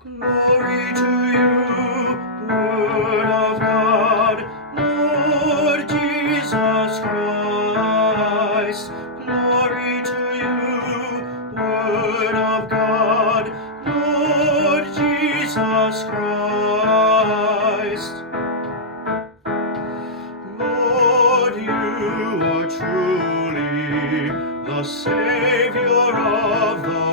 Glory to you, Word of God, Lord Jesus Christ. Glory to you, Word of God, Lord Jesus Christ. Lord, you are truly the Savior of the